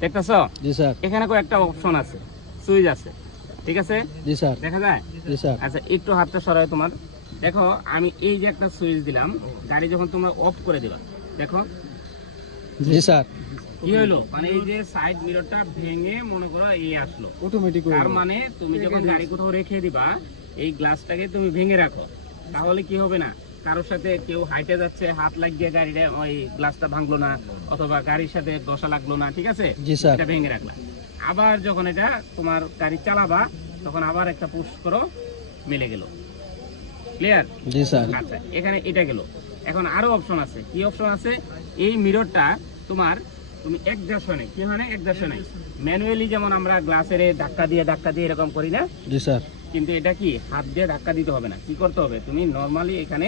দেখতেছ? জি স্যার। এখানে কয়েকটা অপশন আছে। সুইচ আছে। ঠিক আছে? জি স্যার। দেখা যায়? জি স্যার। আচ্ছা একটু হাতটা তোমার। দেখো আমি এই যে একটা সুইচ দিলাম গাড়ি যখন তোমরা অফ করে দিবা দেখো। জি স্যার। কি হলো মানে এই যে সাইড মিররটা ভেঙে মনে করো এই আসলো। অটোমেটিক তার মানে তুমি যখন গাড়ি কোথাও রেখে দিবা এই গ্লাসটাকে তুমি ভেঙে রাখো। তাহলে কি হবে না? কারোর সাথে কেউ হাইটে যাচ্ছে হাত লাগিয়ে গাড়িটা ওই গ্লাসটা ভাঙলো না অথবা গাড়ির সাথে দশা লাগল না ঠিক আছে? এটা ভেঙে রাখলা। আবার যখন এটা তোমার গাড়ি চালাবা তখন আবার একটা পুশ করো মিলে গেল। ক্লিয়ার জি স্যার। আচ্ছা এখানে এটা গেল। এখন আরও অপশন আছে। কি অপশন আছে? এই মিররটা তোমার তুমি একজাশনে কি হয় না? একজাশনে ম্যানুয়ালি যেমন আমরা গ্লাসের ধাক্কা দিয়ে ধাক্কা দিয়ে এরকম করি না? জি স্যার। কিন্তু এটা কি? হাত দিয়ে ধাক্কা দিতে হবে না। কি করতে হবে? তুমি নর্মালি এখানে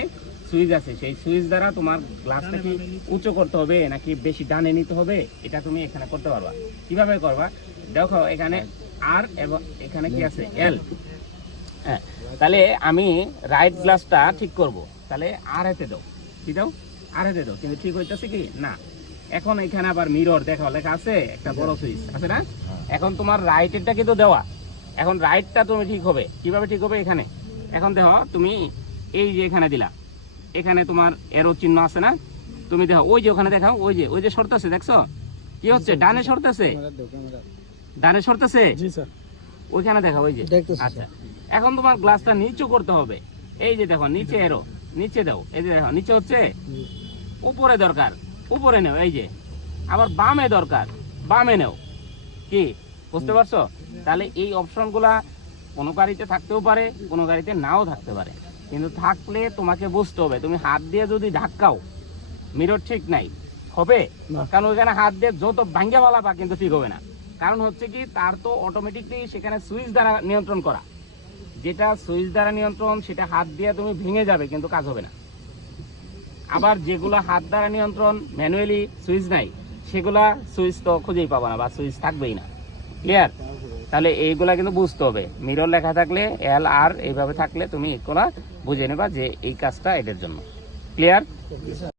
সুইচ আছে। সেই সুইচ দ্বারা তোমার গ্লাসটা কি উঁচু করতে হবে নাকি বেশি ডানে নিতে হবে? এটা তুমি এখানে করতে পারবা। কীভাবে করবা? দেখো এখানে আর এবং এখানে কি আছে? এল হ্যাঁ তাহলে আমি রাইট গ্লাসটা ঠিক করব। তাহলে আর হাতে দাও। কি দাও? আর হাতে দাও। কিন্তু ঠিক হইতেছে কি? না। এখন এখানে আবার মিরর দেখো লেখা আছে একটা বড় সুইচ। আছে না? এখন তোমার রাইটেরটা কিন্তু দেওয়া। এখন রাইটটা তুমি ঠিক হবে। কীভাবে ঠিক হবে এখানে? এখন দেখো তুমি এই যে এখানে দিলা। এখানে তোমার এরো চিহ্ন আছে না? তুমি দেখো ওই যে ওখানে দেখাও ওই যে ওই যে সরতেছে দেখছ? কি হচ্ছে? ডানে সরতেছে ডানে সরতেছে জি স্যার। ওইখানে দেখা ওই যে। আচ্ছা। এখন তোমার গ্লাসটা নিচু করতে হবে। এই যে দেখো নিচে এরো নিচে দাও। এই যে দেখো নিচে হচ্ছে? উপরে দরকার। উপরে নেও এই যে। আবার বামে দরকার। বামে নেও। কি? বুঝতে পারছ? তাহলে এই অপশনগুলা কোনো গাড়িতে থাকতেও পারে কোনো গাড়িতে নাও থাকতে পারে। কিন্তু থাকলে তোমাকে বুঝতে হবে তুমি হাত দিয়ে যদি ধাক্কাও মিরর ঠিক নাই হবে? কারণ ওইখানে হাত দিয়ে যত ভাঙ্গা পালাবা কিন্তু ঠিক হবে না। কারণ হচ্ছে কি তার তো অটোমেটিকলি সেখানে সুইচ দ্বারা নিয়ন্ত্রণ করা। যেটা সুইচ দ্বারা নিয়ন্ত্রণ সেটা হাত দিয়ে তুমি ভেঙে যাবে কিন্তু কাজ হবে না। আবার যেগুলো হাত দ্বারা নিয়ন্ত্রণ ম্যানুয়ালি সুইচ নাই সেগুলা সুইচ তো খুঁজেই পাবো না বা সুইচ থাকবেই না। ক্লিয়ার তাহলে এইগুলা কিন্তু বুঝতে হবে। মিরর লেখা থাকলে এল আর এইভাবে থাকলে তুমি এগুলা বুঝে নেবা যে এই কাজটা এদের জন্য। ক্লিয়ার